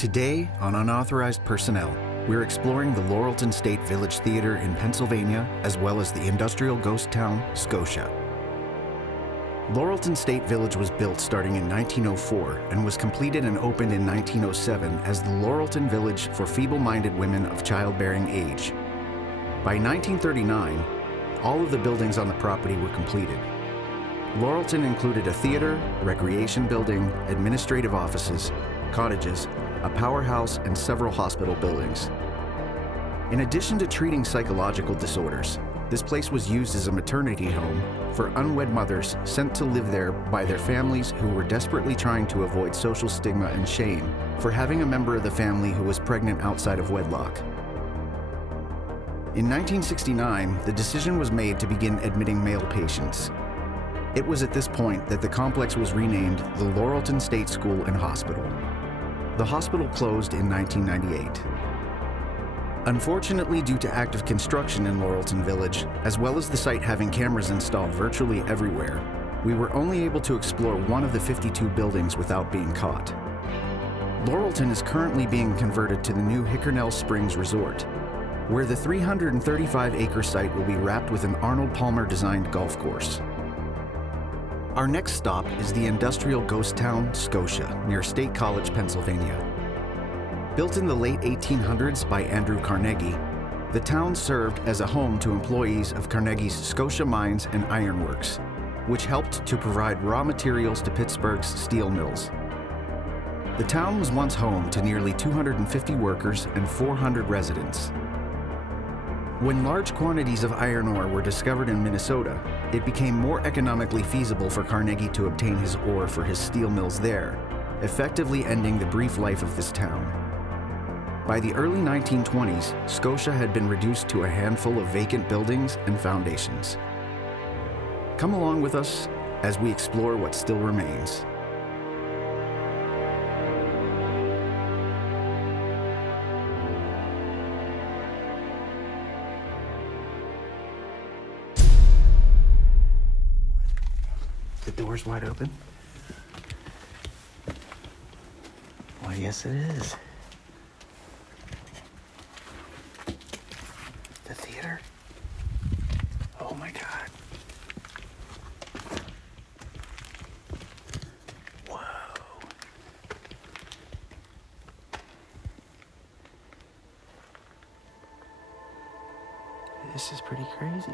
Today, on Unauthorized Personnel, we're exploring the Laurelton State Village Theatre in Pennsylvania, as well as the industrial ghost town, Scotia. Laurelton State Village was built starting in 1904 and was completed and opened in 1907 as the Laurelton Village for feeble-minded women of childbearing age. By 1939, all of the buildings on the property were completed. Laurelton included a theater, recreation building, administrative offices, cottages, a powerhouse, and several hospital buildings. In addition to treating psychological disorders, this place was used as a maternity home for unwed mothers sent to live there by their families who were desperately trying to avoid social stigma and shame for having a member of the family who was pregnant outside of wedlock. In 1969, the decision was made to begin admitting male patients. It was at this point that the complex was renamed the Laurelton State School and Hospital. The hospital closed in 1998. Unfortunately, due to active construction in Laurelton Village, as well as the site having cameras installed virtually everywhere, we were only able to explore one of the 52 buildings without being caught. Laurelton is currently being converted to the new Hickernell Springs Resort, where the 335-acre site will be wrapped with an Arnold Palmer-designed golf course. Our next stop is the industrial ghost town, Scotia, near State College, Pennsylvania. Built in the late 1800s by Andrew Carnegie, the town served as a home to employees of Carnegie's Scotia Mines and Iron Works, which helped to provide raw materials to Pittsburgh's steel mills. The town was once home to nearly 250 workers and 400 residents. When large quantities of iron ore were discovered in Minnesota, it became more economically feasible for Carnegie to obtain his ore for his steel mills there, effectively ending the brief life of this town. By the early 1920s, Scotia had been reduced to a handful of vacant buildings and foundations. Come along with us as we explore what still remains. The door's wide open. Why, yes it is. The theater? Oh my God. Whoa. This is pretty crazy.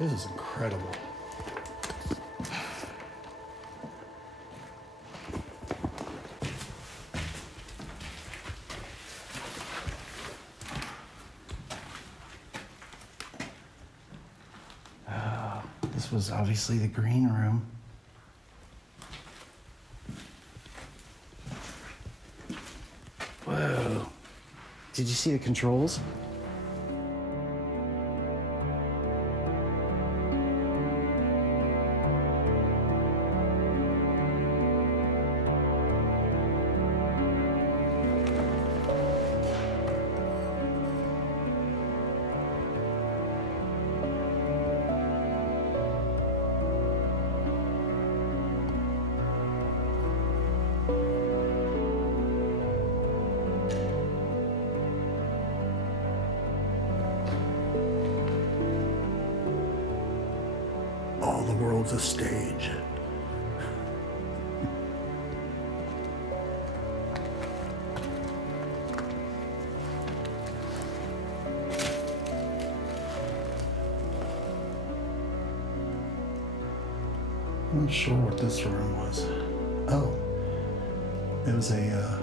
This is incredible. Oh, this was obviously the green room. Whoa. Did you see the controls? All the world's a stage. I'm not sure what this room was. Oh, it was a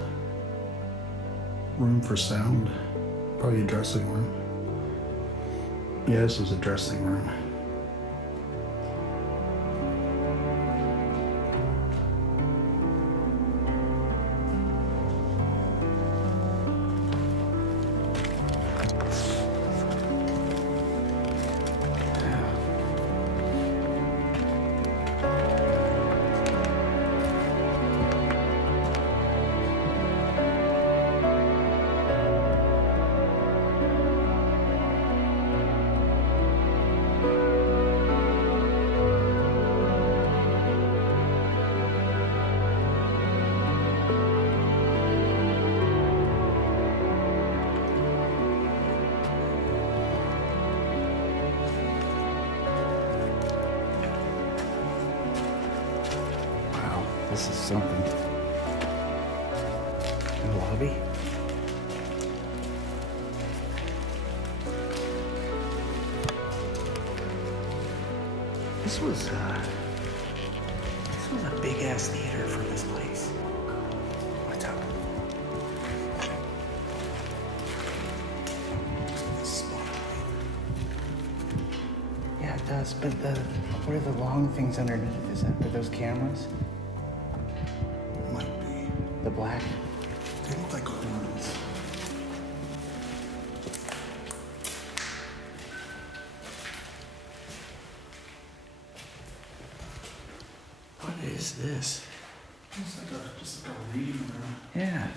room for sound. Probably a dressing room. Yeah, this was a dressing room. This is something. The lobby. This was a big ass theater for this place. What's up? Yeah, it does. But what are the long things underneath? Are those cameras? The black? They look like horns. What is this? It's like just like a reading room. Yeah.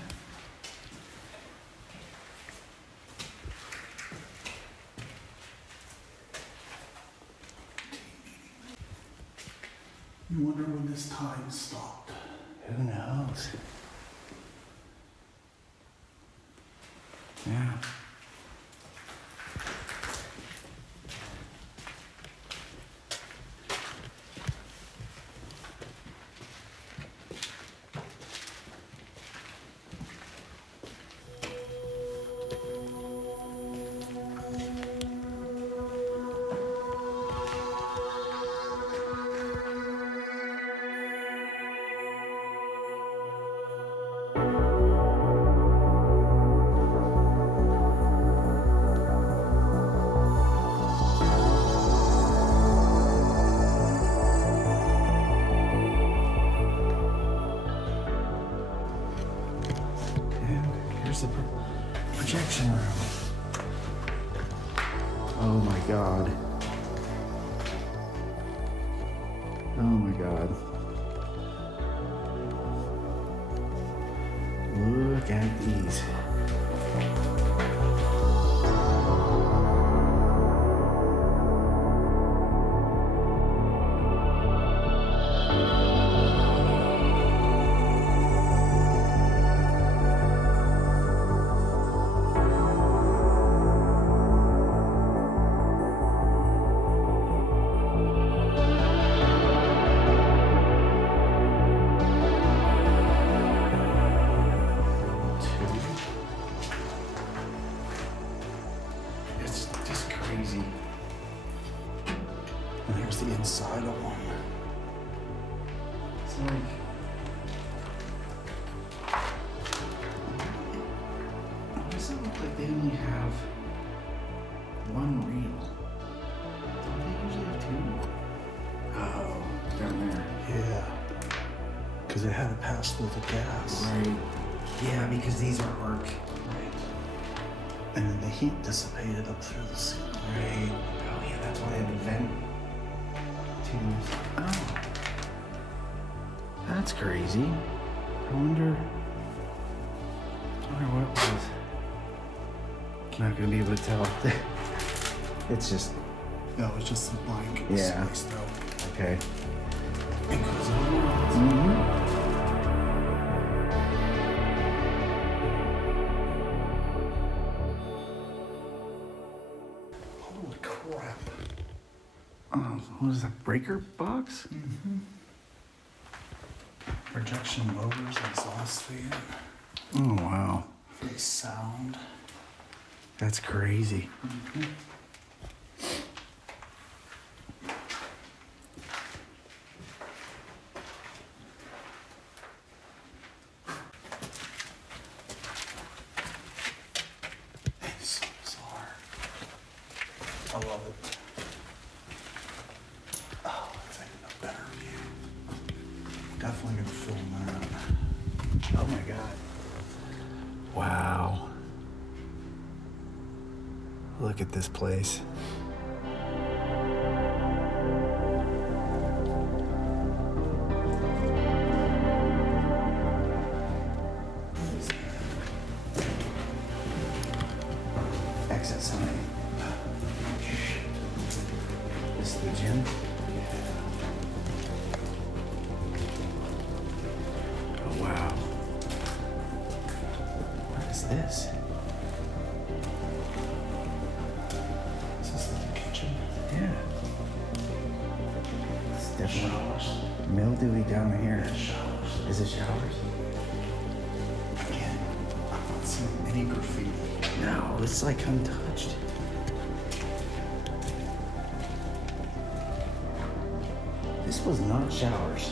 You wonder when this time stopped. Who knows? Yeah. Here's the projection room. Oh my God. Oh my God. Look at these. the inside of one. It's like... Why does it look like they only have one reel? Don't they usually have two? Oh, down there. Yeah. Because it had to pass through the gas. Right. Yeah, because these are arc. Right. And then the heat dissipated up through the ceiling. Right. Oh yeah, that's why they had to vent tubes. Oh. That's crazy. I wonder what it was. Not gonna be able to tell. It's just... No, it's just a blank. Yeah. Spaced out. Okay. It goes over. Mm-hmm. Holy crap. Oh, what is that, breaker box? Mm-hmm. Projection motors, exhaust fan, Oh, wow. for the sound. That's crazy. It's so bizarre. I love it. Oh, it's even a better view. Definitely gonna film that. Oh my God. Wow. Look at this place. Exit sign. This is the gym? Oh, wow. What is this? Is this the kitchen? Yeah. It's definitely Showers. mildewy down here. Showers. Is it showers? Again, I'm not seeing any graffiti. No, it's like untouched. This was not showers.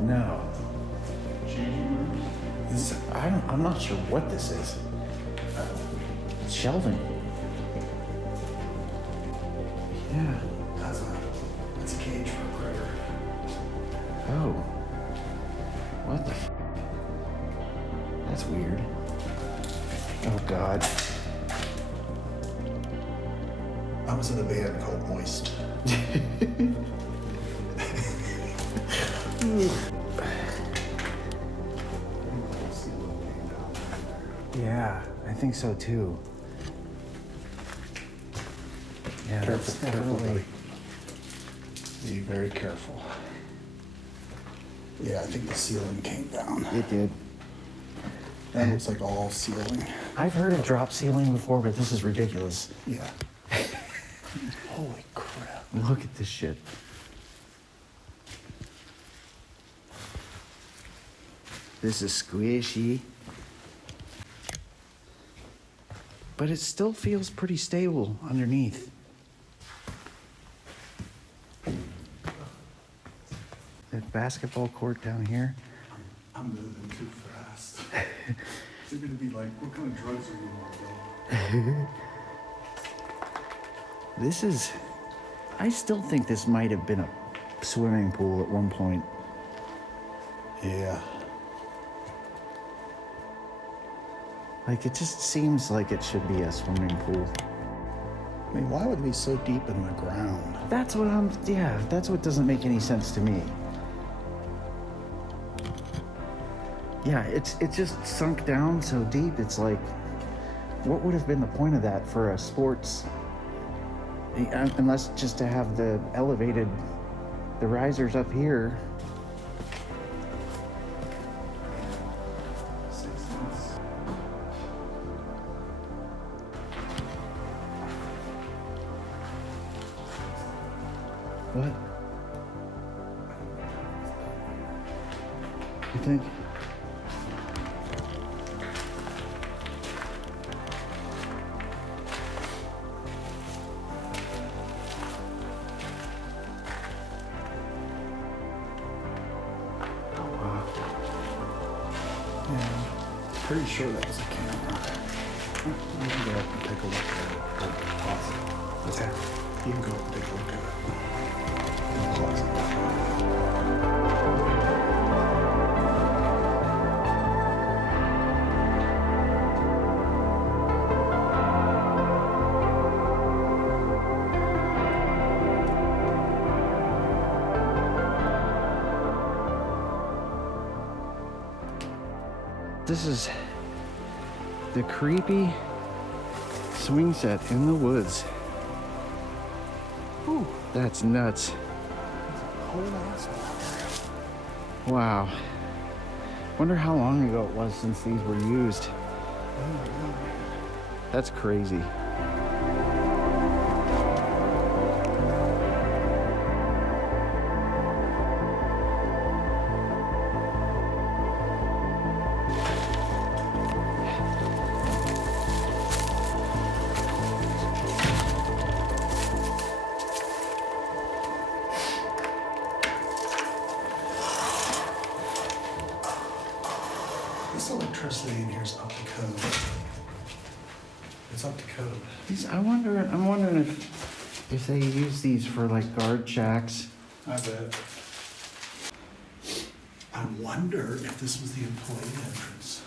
No. This, I'm not sure what this is. Shelving. Yeah. That's a cage for a critter. Oh. What the f? That's weird. Oh God. I was in a band called Moist. Yeah, I think so too. Yeah, that's Careful, definitely. buddy. Be very careful. Yeah, I think the ceiling came down. It did. That looks like all ceiling. I've heard of drop ceiling before, but this is ridiculous. Yeah. Holy crap. Look at this shit. This is squishy. But it still feels pretty stable underneath. The basketball court down here. I'm moving too fast. They're gonna be like, what kind of drugs are you on, Bill? This is, I still think this might have been a swimming pool at one point. Yeah. Like, it just seems like it should be a swimming pool. I mean, why would it be so deep in the ground? That's what that's what doesn't make any sense to me. Yeah, it's just sunk down so deep, it's like, what would have been the point of that for a sports, unless just to have the risers up here. What? You think? Pretty sure that was a camera. You can go up and take a look at it. Okay. You can go up and take a look at it. In the closet. This is the creepy swing set in the woods. Ooh, that's nuts. Whole ass water. Wow. Wonder how long ago it was since these were used. That's crazy. This electricity in here is up to code. It's up to code. I'm wondering if they use these for like guard shacks. I bet. I wonder if this was the employee entrance.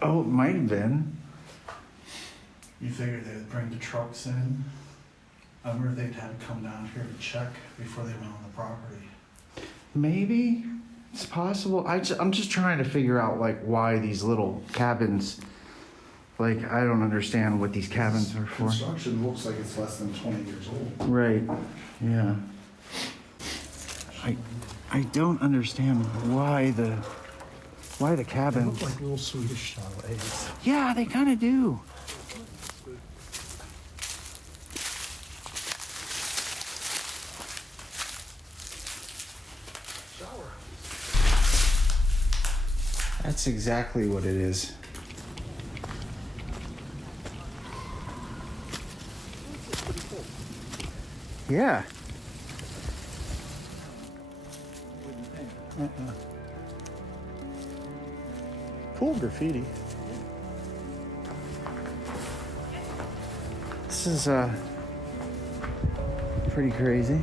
Oh, it might have been. You figured they'd bring the trucks in? I wonder if they'd have to come down here to check before they went on the property. Maybe. It's possible. I'm just trying to figure out like why these little cabins, like I don't understand what these cabins are for. Construction looks like it's less than 20 years old. Right. Yeah. I don't understand why the They cabins. look like little Swedish chalets. Yeah, they kind of do. That's exactly what it is. Yeah. Cool graffiti. This is pretty crazy.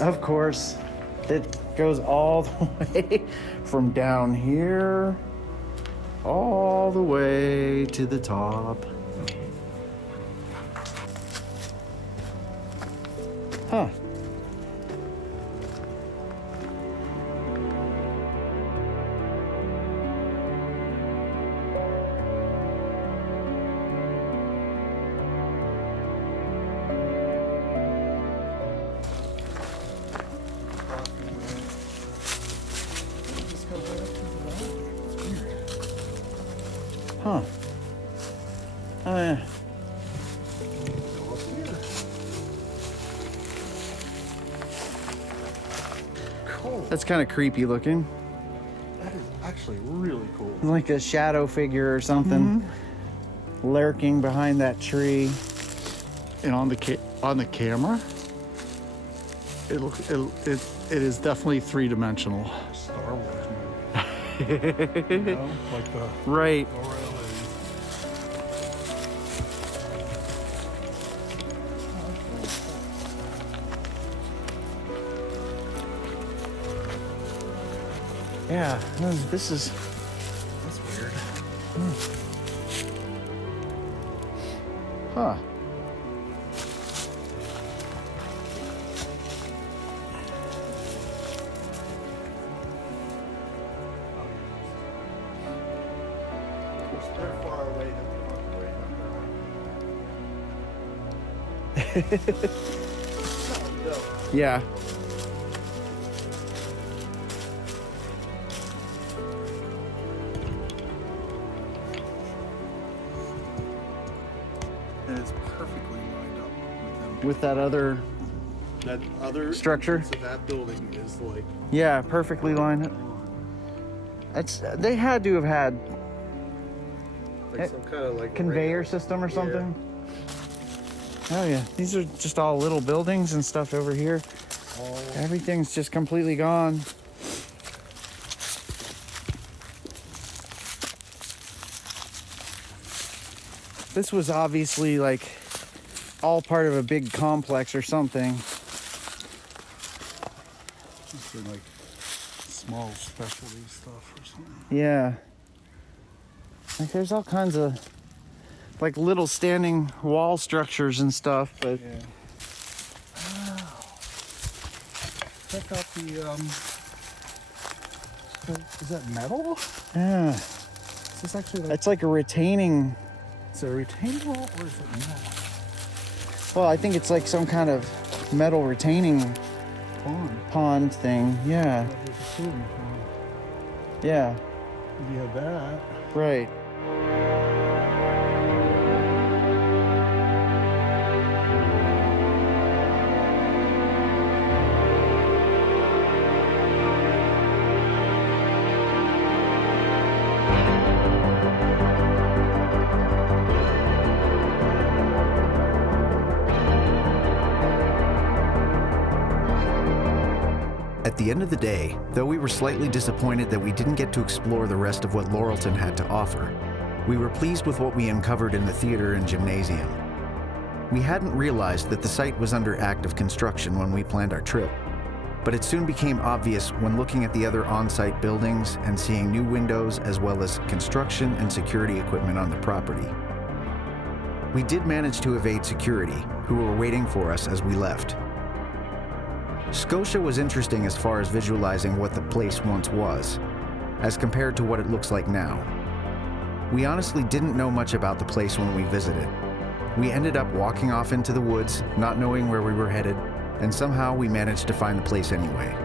Of course, it goes all the way from down here all the way to the top. Huh. Huh. Oh, yeah. Cool. That's kind of creepy looking. That is actually really cool. Like a shadow figure or something lurking behind that tree. And on the camera, it is definitely three-dimensional. Star Wars movie. You know, like the Right. Yeah, this is. That's weird. Huh. They're far away. Yeah. And it's perfectly lined up with them. With that other. That other Structure? entrance of that building is like Yeah, perfectly lined up. They had to have had some kind of like conveyor system or something. Oh yeah, these are just all little buildings and stuff over here. Everything's just completely gone. This was obviously like all part of a big complex or something. Must be like small specialty stuff or something. Yeah. Like there's all kinds of like little standing wall structures and stuff, but Yeah. Wow. Check out the is that metal? yeah. Is this actually like It's like a retaining, is it a retaining wall or is it metal? well, I think it's like some kind of metal retaining pond thing. Yeah. There's a swimming pond. Yeah. You have that. Right. At the end of the day, though we were slightly disappointed that we didn't get to explore the rest of what Laurelton had to offer, we were pleased with what we uncovered in the theater and gymnasium. We hadn't realized that the site was under active construction when we planned our trip, but it soon became obvious when looking at the other on-site buildings and seeing new windows as well as construction and security equipment on the property. We did manage to evade security, who were waiting for us as we left. Scotia was interesting as far as visualizing what the place once was, as compared to what it looks like now. We honestly didn't know much about the place when we visited. We ended up walking off into the woods, not knowing where we were headed, and somehow we managed to find the place anyway.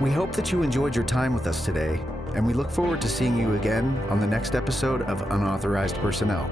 We hope that you enjoyed your time with us today, and we look forward to seeing you again on the next episode of Unauthorized Personnel.